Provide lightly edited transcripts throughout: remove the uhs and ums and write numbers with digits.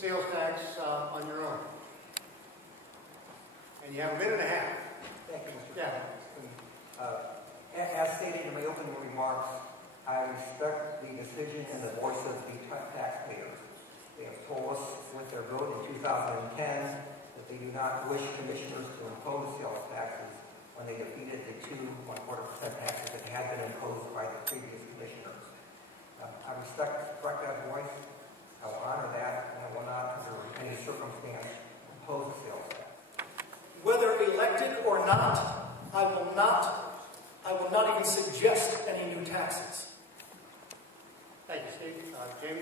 sales tax on your own. And you have a minute and a half. Thank you, Mr. Yeah. As stated in my opening remarks, I respect the decision and the voice of the taxpayers. They have told us with their vote in 2010 that they do not wish commissioners to impose sales taxes when they defeated the 2.25% taxes that had been imposed by the previous commissioners. I respect that voice. I will honor that, and I will not, under any circumstance, impose a sales tax. Whether elected or not, I will not even suggest any new taxes. Thank you, Steve. Jamie?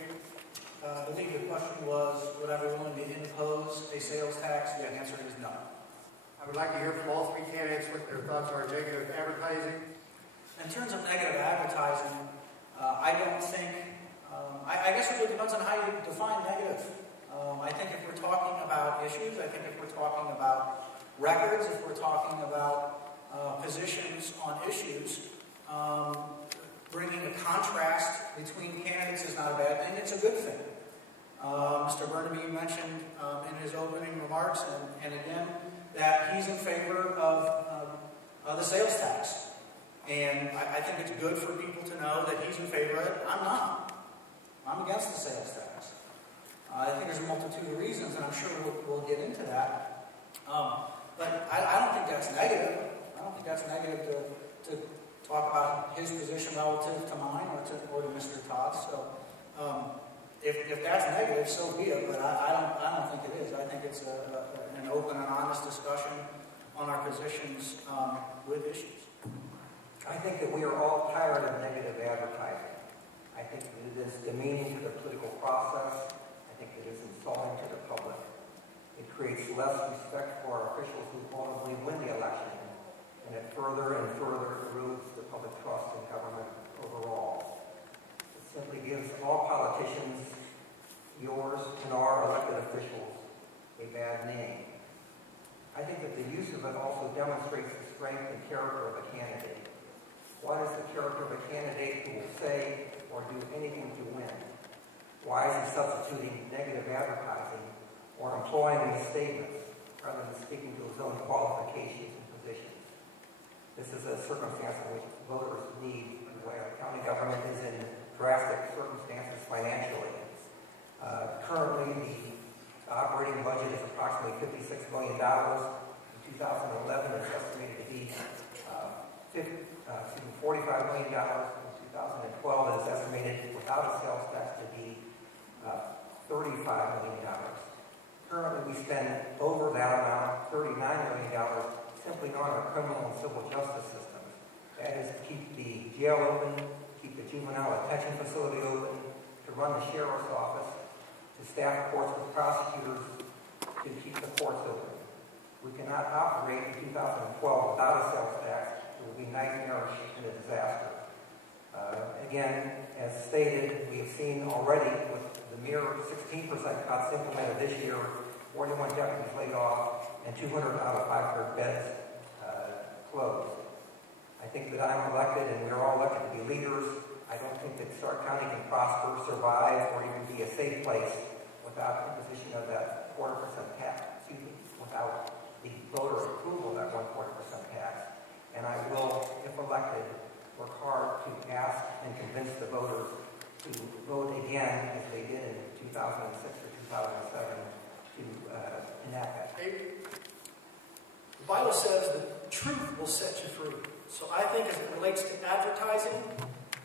I believe the question was, would I be willing to impose a sales tax? The answer is no. I would like to hear from all three candidates what their thoughts are on negative advertising. In terms of negative advertising, I don't think, I guess it really depends on how you define negative. I think if we're talking about issues, I think if we're talking about records, if we're talking about positions on issues, bringing a contrast between candidates is not a bad thing, it's a good thing. Mr. Burnaby mentioned in his opening remarks, and again, that he's in favor of the sales tax. And I think it's good for people to know that he's in favor of it. I'm not. I'm against the sales tax. I think there's a multitude of reasons, and I'm sure we'll get into that. But I don't think that's negative. I don't think that's negative to talk about his position relative to mine or to Mr. Todd's. So if that's negative, so be it. But I don't think it is. I think it's an open and honest discussion on our positions with issues. I think that we are all tired of negative advertising. I think that it is demeaning to the political process. I think it is insulting to the public. It creates less respect for our officials who ultimately win the election, and it further and further erodes the public trust in government overall. It simply gives all politicians, yours and our elected officials, a bad name. I think that the use of it also demonstrates the strength and character of a candidate. What is the character of a candidate who will say or do anything to win? Why is he substituting negative advertising or employing these statements rather than speaking to his own qualifications and positions? This is a circumstance in which voters need, where county government is in drastic circumstances financially. Currently, the operating budget is approximately $56 million. In 2011, it's estimated to be $45 million. In 2012, it is estimated without a sales tax to be $35 million. Currently, we spend over that amount, $39 million, simply on our criminal and civil justice systems. That is to keep the jail open, keep the juvenile detention facility open, to run the sheriff's office, to staff courts with prosecutors, to keep the courts open. We cannot operate in 2012 without a sales tax. It will be nightmarish and a disaster. Again, as stated, we have seen already with the mere 16% cuts implemented this year, 41 deputies laid off, and 200 out of 500 beds closed. I think that I'm elected, and we are all elected to be leaders. I don't think that Stark County can prosper, survive, or even be a safe place without imposition of that 1/4% tax, without the voter approval of that 1/4% tax. And I will, if elected, work hard to ask and convince the voters to vote again, as they did in 2006 or 2007, to enact that. The Bible says the truth will set you free. So I think as it relates to advertising,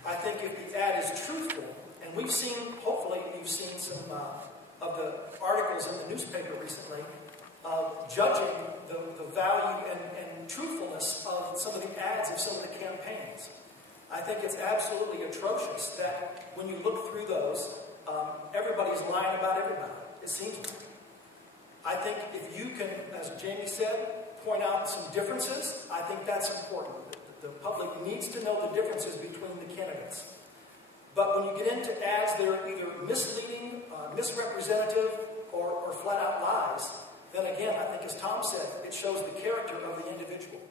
I think if the ad is truthful, and we've seen, hopefully you've seen some of the articles in the newspaper recently, judging the value and truthfulness of some of the ads of some of the campaigns. I think it's absolutely atrocious that when you look through those, everybody's lying about everybody, it seems to me. I think if you can, as Jamie said, point out some differences, I think that's important. The public needs to know the differences between the candidates. But when you get into ads that are either misleading, misrepresentative, or flat-out lies, then again, I think as Tom said, it shows the character of the individual.